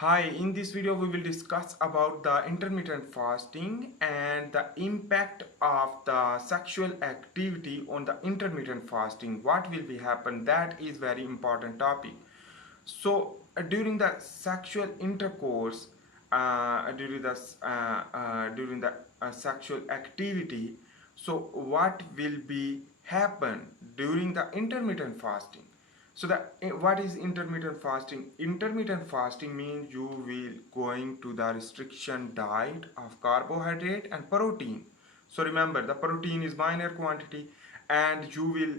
Hi, in this video we will discuss about the intermittent fasting and the impact of the sexual activity on the intermittent fasting. What will be happen? That is very important topic. So during the sexual intercourse, during the sexual activity, so what will be happen during the intermittent fasting? So what is intermittent fasting? Intermittent fasting means you will going to the restriction diet of carbohydrate and protein. So remember, the protein is minor quantity, and you will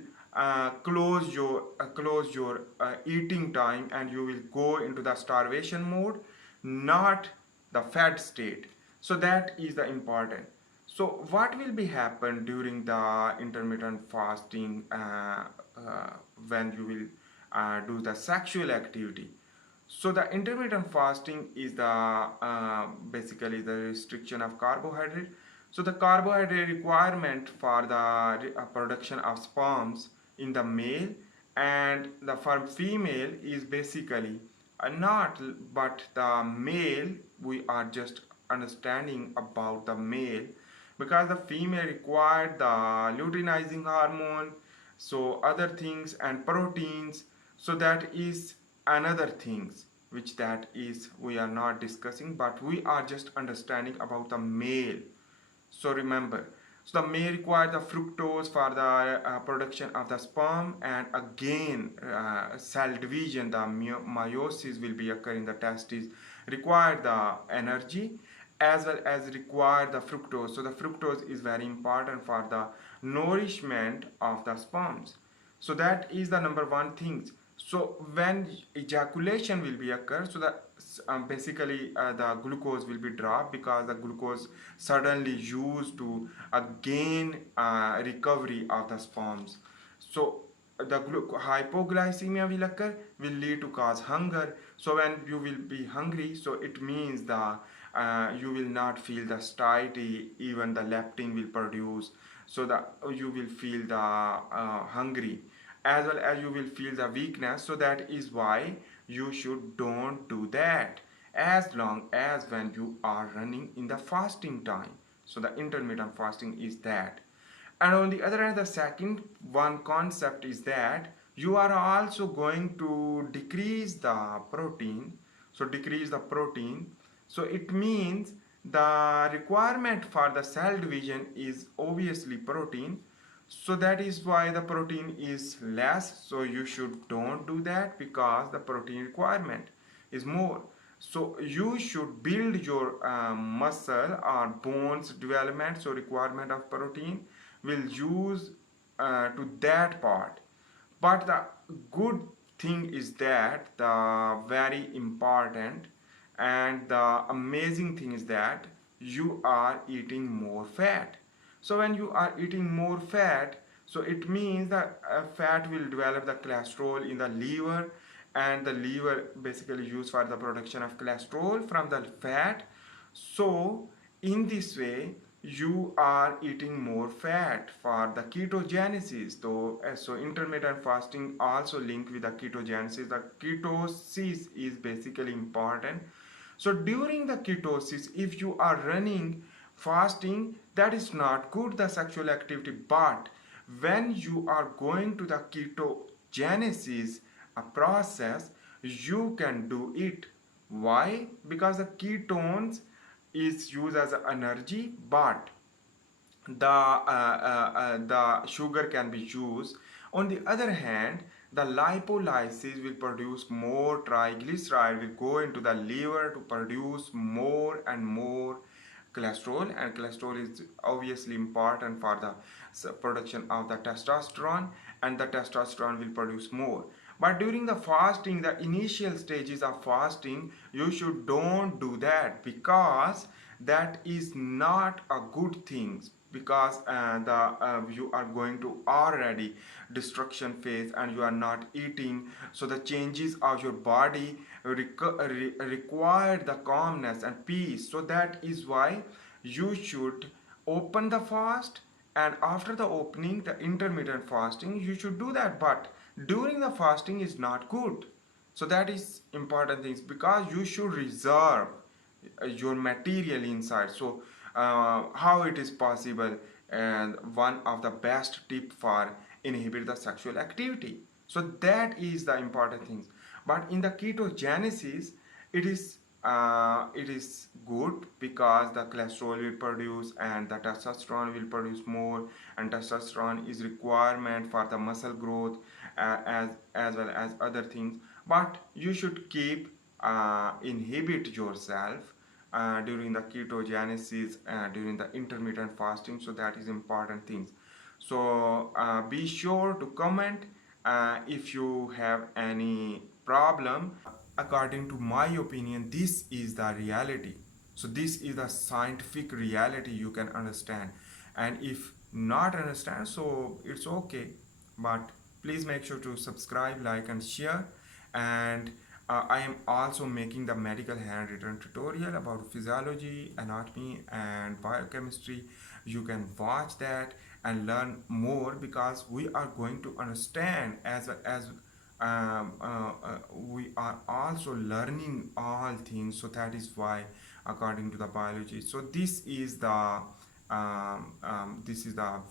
close your eating time, and you will go into the starvation mode, not the fat state. So that is the important. So what will be happen during the intermittent fasting uh, when you will do the sexual activity? So the intermittent fasting is the basically the restriction of carbohydrate. So the carbohydrate requirement for the production of sperms in the male, and the for female is basically not, but the male we are just understanding about the male, because the female required the luteinizing hormone, so other things and proteins. So that is another things which that is we are not discussing, but we are just understanding about the male. So remember, so the male require the fructose for the production of the sperm, and again cell division, the meiosis will be occurring, the testes require the energy as well as require the fructose. So the fructose is very important for the nourishment of the sperms. So that is the number one thing. So when ejaculation will be occur, so the basically the glucose will be dropped, because the glucose suddenly used to gain recovery of the sperms. So the hypoglycemia will occur, will lead to cause hunger. So when you will be hungry, so it means the you will not feel the satiety, even the leptin will produce, so that you will feel the hungry, as well as you will feel the weakness. So that is why you should don't do that as long as when you are running in the fasting time. So the intermittent fasting is that. And on the other hand, the second one concept is that you are also going to decrease the protein. So decrease the protein, so it means the requirement for the cell division is obviously protein. So that is why the protein is less. So you should don't do that, because the protein requirement is more. So you should build your muscle or bones development, so requirement of protein will use to that part. But the good thing is that the very important and the amazing thing is that you are eating more fat. So when you are eating more fat, so it means that fat will develop the cholesterol in the liver, and the liver basically used for the production of cholesterol from the fat. So in this way you are eating more fat for the ketogenesis. So intermittent fasting also linked with the ketogenesis. The ketosis is basically important. So during the ketosis, if you are running fasting, that is not good, the sexual activity. But when you are going to the ketogenesis process, you can do it. Why? Because the ketones is used as energy, but the sugar can be used. On the other hand, the lipolysis will produce more triglyceride, will go into the liver to produce more and more cholesterol, and cholesterol is obviously important for the production of the testosterone, and the testosterone will produce more. But during the fasting, the initial stages of fasting, you should don't do that, because that is not a good thing, because you are going to already destruction phase and you are not eating. So the changes of your body require the calmness and peace. So that is why you should open the fast, and after the opening the intermittent fasting you should do that. But during the fasting is not good, So that is important things, because you should reserve your material inside. So how it is possible, and one of the best tip for inhibit the sexual activity. So that is the important things. But in the ketogenesis, it is good, because the cholesterol will produce and the testosterone will produce more, and testosterone is requirement for the muscle growth, as well as other things. But you should keep inhibit yourself during the ketogenesis, during the intermittent fasting. So that is important things. So be sure to comment if you have any problem. According to my opinion, this is the reality. So this is the scientific reality you can understand. And if not understand, so it's okay. But please make sure to subscribe, like, and share. And I am also making the medical handwritten tutorial about physiology, anatomy, and biochemistry. You can watch that and learn more, because we are going to understand as we are also learning all things. So that is why, according to the biology, so this is the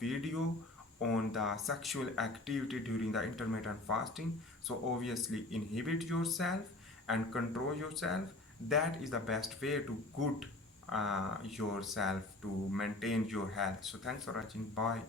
video on the sexual activity during the intermittent fasting. So obviously inhibit yourself and control yourself. That is the best way to good yourself to maintain your health. So thanks for watching. Bye.